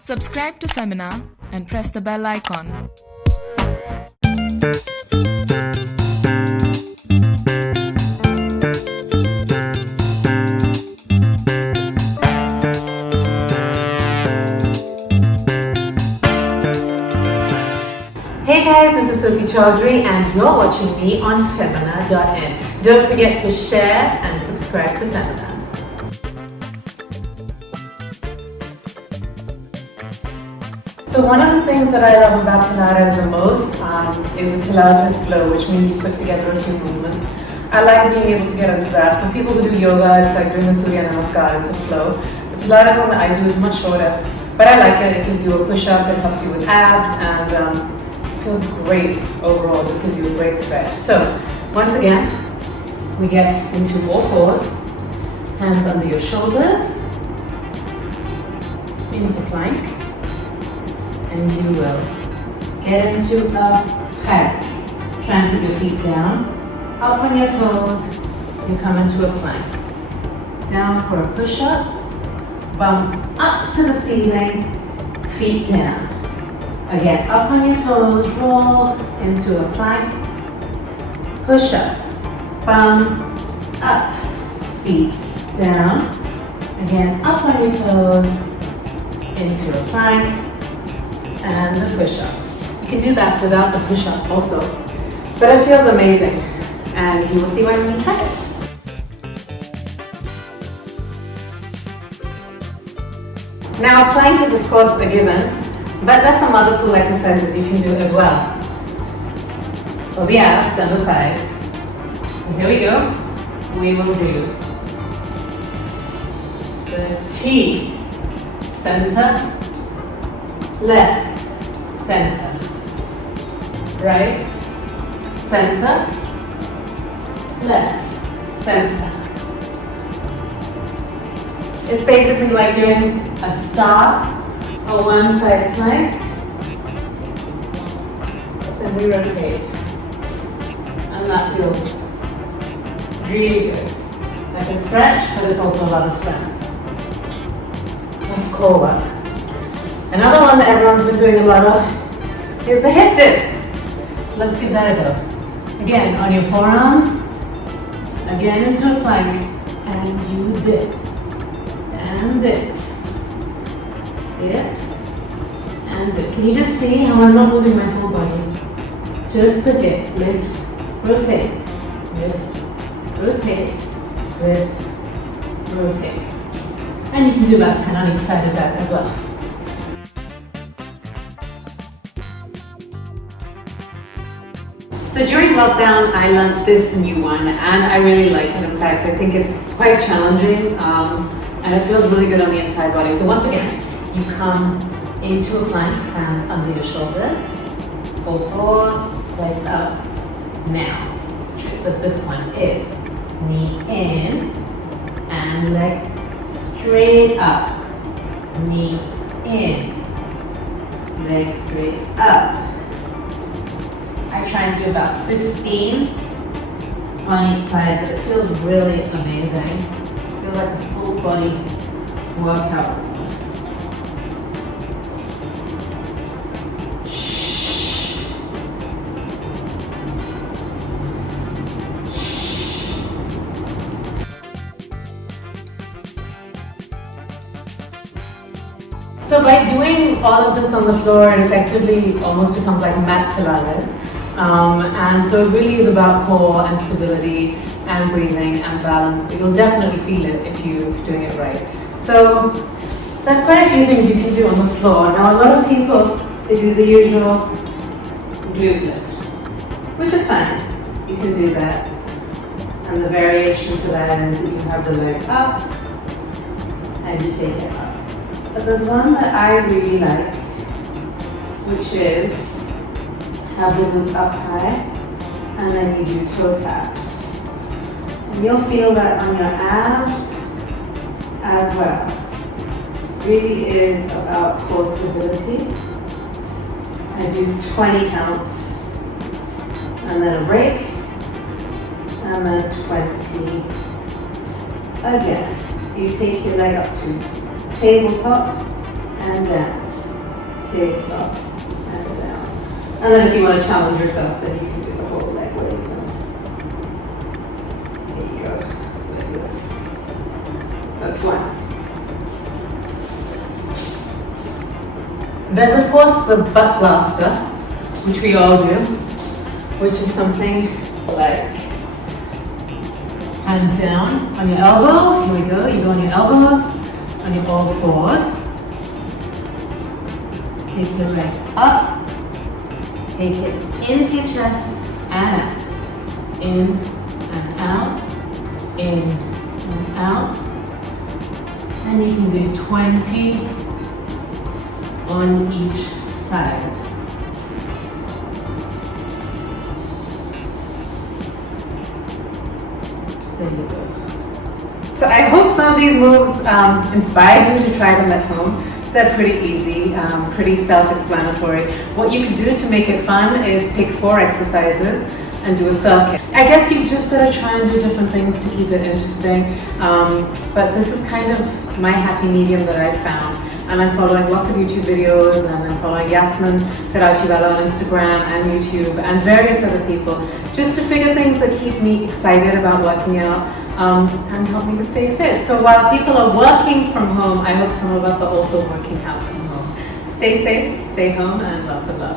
Subscribe to Femina and press the bell icon. Hey guys, this is Sophie Choudry and you're watching me on Femina.in. Don't forget to share and subscribe to Femina. So one of the things that I love about Pilates the most is a Pilates flow, which means you put together a few movements. I like being able to get into that. For people who do yoga, it's like doing the surya, namaskar, it's a flow. The Pilates one that I do is much shorter, but I like it. It gives you a push-up, it helps you with abs, and feels great overall, just gives you a great stretch. So once again, we get into all fours, hands under your shoulders, into plank, and you will get into a plank. Try and put your feet down, up on your toes, you come into a plank. Down for a push-up, bump up to the ceiling, feet down. Again, up on your toes, roll into a plank, push up, bum, up, feet down. Again, up on your toes, into a plank, and the push up. You can do that without the push up also, but it feels amazing, and you will see why when you try it. Now, plank is of course a given, but there's some other cool exercises you can do as well for the abs and the sides. So here we go. We will do the T, center, left, center, right, center, left, center. It's basically like doing a star, a one-side plank, then we rotate, and that feels really good. Like a stretch, but it's also a lot of strength. Of core work. Another one that everyone's been doing a lot of is the hip dip. So let's give that a go. Again, on your forearms, again into a plank, and you dip, and dip. Dip and dip. Can you just see how I'm not moving my whole body? Just the hip. Lift, rotate, lift, rotate, lift, rotate. And you can do about 10 on each side of that as well. So during lockdown, I learned this new one and I really like it. In fact, I think it's quite challenging and it feels really good on the entire body. So once again, you come into a plank, hands under your shoulders, all fours, legs up. Now, the trick with this one is knee in and leg straight up. Knee in, leg straight up. I try and do about 15 on each side, but it feels really amazing. It feels like a full body workout. So by doing all of this on the floor, it effectively almost becomes like mat Pilates. And so it really is about core and stability and breathing and balance, but you'll definitely feel it if you're doing it right. So there's quite a few things you can do on the floor. Now a lot of people, they do the usual glute lift, which is fine. You can do that. And the variation for that is that you have the leg up and you take it up. But there's one that I really like, which is have the glutes up high, and then you do toe taps. And you'll feel that on your abs as well. Really is about core stability. I do 20 counts, and then a break, and then 20 again. So you take your leg up to tabletop and down. take it up and down. And then if you want to challenge yourself, then you can do the whole leg weights. And there you go, like this. That's one. There's of course the butt blaster, which we all do, which is something like hands down on your elbow. Here we go. You go on your elbows, on your all fours. Take your leg up. Take it into your chest and out. In and out. In and out. And you can do 20 on each side. There you go. So I hope some of these moves inspire you to try them at home. They're pretty easy, pretty self-explanatory. What you can do to make it fun is pick 4 exercises and do a circuit. I guess you've just got to try and do different things to keep it interesting. But this is kind of my happy medium that I've found. And I'm following lots of YouTube videos, and I'm following Yasmin Karachiwala on Instagram and YouTube and various other people, just to figure things that keep me excited about working out and help me to stay fit. So while people are working from home, I hope some of us are also working out from home. Stay safe, stay home, and lots of love.